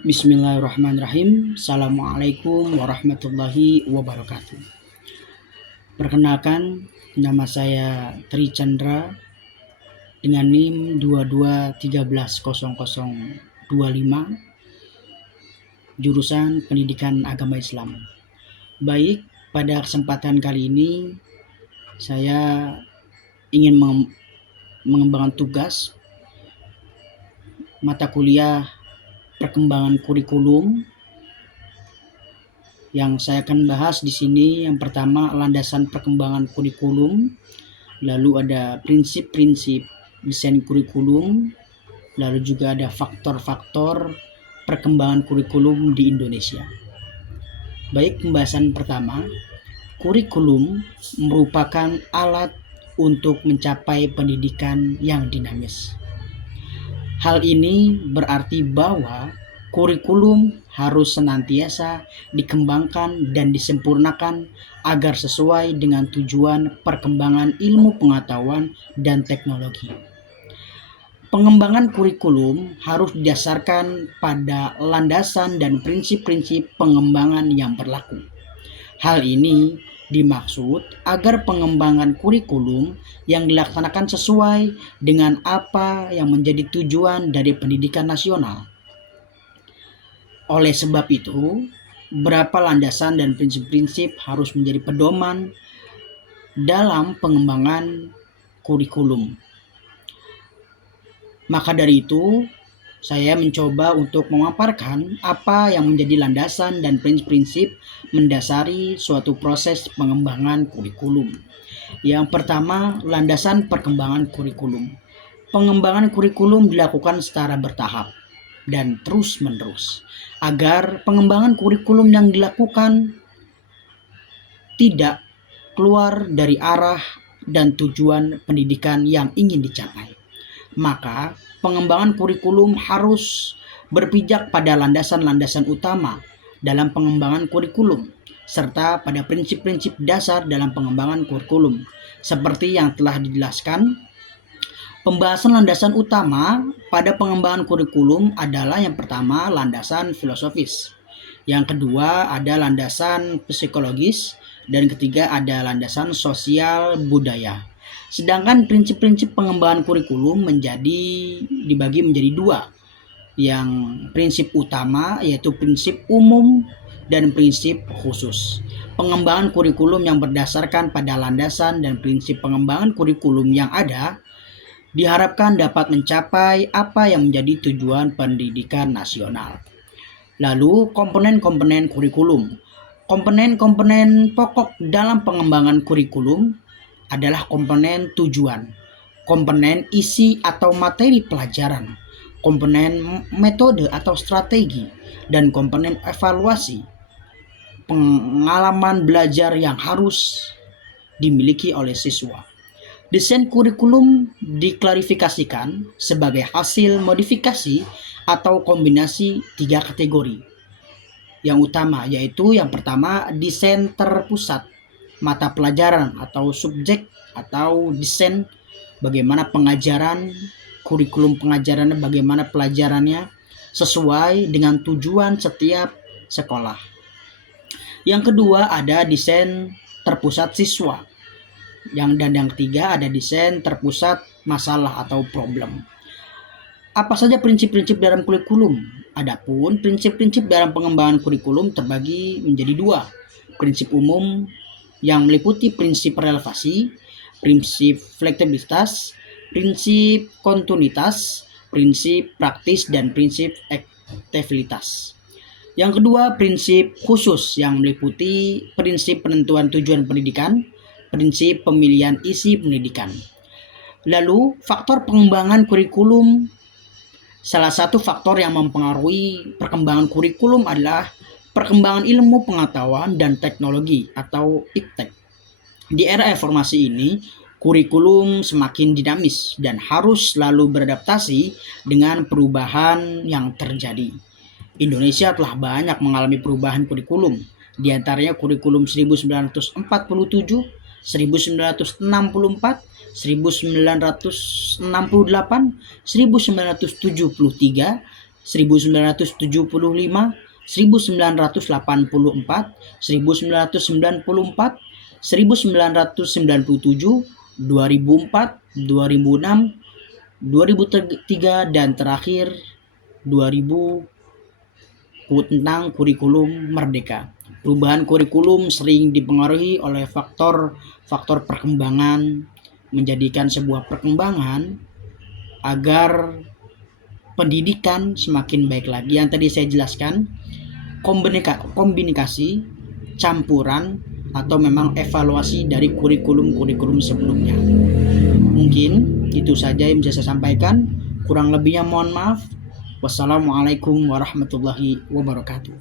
Bismillahirrahmanirrahim. Assalamualaikum warahmatullahi wabarakatuh. Perkenalkan, nama saya Tri Chandra dengan NIM 22130025, jurusan Pendidikan Agama Islam. Baik, pada kesempatan kali ini saya ingin mengembangkan tugas mata kuliah perkembangan kurikulum. Yang saya akan bahas di sini yang pertama landasan perkembangan kurikulum, lalu ada prinsip-prinsip desain kurikulum, lalu juga ada faktor-faktor perkembangan kurikulum di Indonesia. Baik, pembahasan pertama, kurikulum merupakan alat untuk mencapai pendidikan yang dinamis. Hal ini berarti bahwa kurikulum harus senantiasa dikembangkan dan disempurnakan agar sesuai dengan tujuan perkembangan ilmu pengetahuan dan teknologi. Pengembangan kurikulum harus didasarkan pada landasan dan prinsip-prinsip pengembangan yang berlaku. Hal ini dimaksud agar pengembangan kurikulum yang dilaksanakan sesuai dengan apa yang menjadi tujuan dari pendidikan nasional. Oleh sebab itu, beberapa landasan dan prinsip-prinsip harus menjadi pedoman dalam pengembangan kurikulum. Maka dari itu, saya mencoba untuk memaparkan apa yang menjadi landasan dan prinsip-prinsip mendasari suatu proses pengembangan kurikulum. Yang pertama, landasan perkembangan kurikulum. Pengembangan kurikulum dilakukan secara bertahap dan terus-menerus agar pengembangan kurikulum yang dilakukan tidak keluar dari arah dan tujuan pendidikan yang ingin dicapai. Maka pengembangan kurikulum harus berpijak pada landasan-landasan utama dalam pengembangan kurikulum serta pada prinsip-prinsip dasar dalam pengembangan kurikulum. Seperti yang telah dijelaskan, pembahasan landasan utama pada pengembangan kurikulum adalah yang pertama landasan filosofis, yang kedua ada landasan psikologis, dan ketiga ada landasan sosial budaya. Sedangkan prinsip-prinsip pengembangan kurikulum dibagi menjadi dua. Yang prinsip utama yaitu prinsip umum dan prinsip khusus. Pengembangan kurikulum yang berdasarkan pada landasan dan prinsip pengembangan kurikulum yang ada diharapkan dapat mencapai apa yang menjadi tujuan pendidikan nasional. Lalu komponen-komponen kurikulum. Komponen-komponen pokok dalam pengembangan kurikulum adalah komponen tujuan, komponen isi atau materi pelajaran, komponen metode atau strategi, dan komponen evaluasi pengalaman belajar yang harus dimiliki oleh siswa. Desain kurikulum diklarifikasikan sebagai hasil modifikasi atau kombinasi tiga kategori. Yang utama yaitu yang pertama desain terpusat mata pelajaran atau subjek atau desain bagaimana pengajaran, kurikulum pengajarannya, bagaimana pelajarannya sesuai dengan tujuan setiap sekolah. Yang kedua ada desain terpusat siswa. Dan yang ketiga ada desain terpusat masalah atau problem. Apa saja prinsip-prinsip dalam kurikulum? Adapun prinsip-prinsip dalam pengembangan kurikulum terbagi menjadi dua. Prinsip umum yang meliputi prinsip relevasi, prinsip fleksibilitas, prinsip kontinuitas, prinsip praktis, dan prinsip aktivitas. Yang kedua, prinsip khusus yang meliputi prinsip penentuan tujuan pendidikan, prinsip pemilihan isi pendidikan. Lalu, faktor pengembangan kurikulum. Salah satu faktor yang mempengaruhi perkembangan kurikulum adalah perkembangan ilmu pengetahuan dan teknologi atau IPTEK. Di era informasi ini, kurikulum semakin dinamis dan harus selalu beradaptasi dengan perubahan yang terjadi. Indonesia telah banyak mengalami perubahan kurikulum, di antaranya kurikulum 1947, 1964, 1968, 1973, 1975, 1984, 1994, 1997, 2004, 2006, 2003, dan terakhir 2000 tentang kurikulum merdeka. Perubahan kurikulum sering dipengaruhi oleh faktor perkembangan, menjadikan sebuah perkembangan agar pendidikan semakin baik lagi. Yang tadi saya jelaskan, kombinasi, campuran, atau memang evaluasi dari kurikulum sebelumnya. Mungkin itu saja yang bisa saya sampaikan. Kurang lebihnya mohon maaf. Wassalamualaikum warahmatullahi wabarakatuh.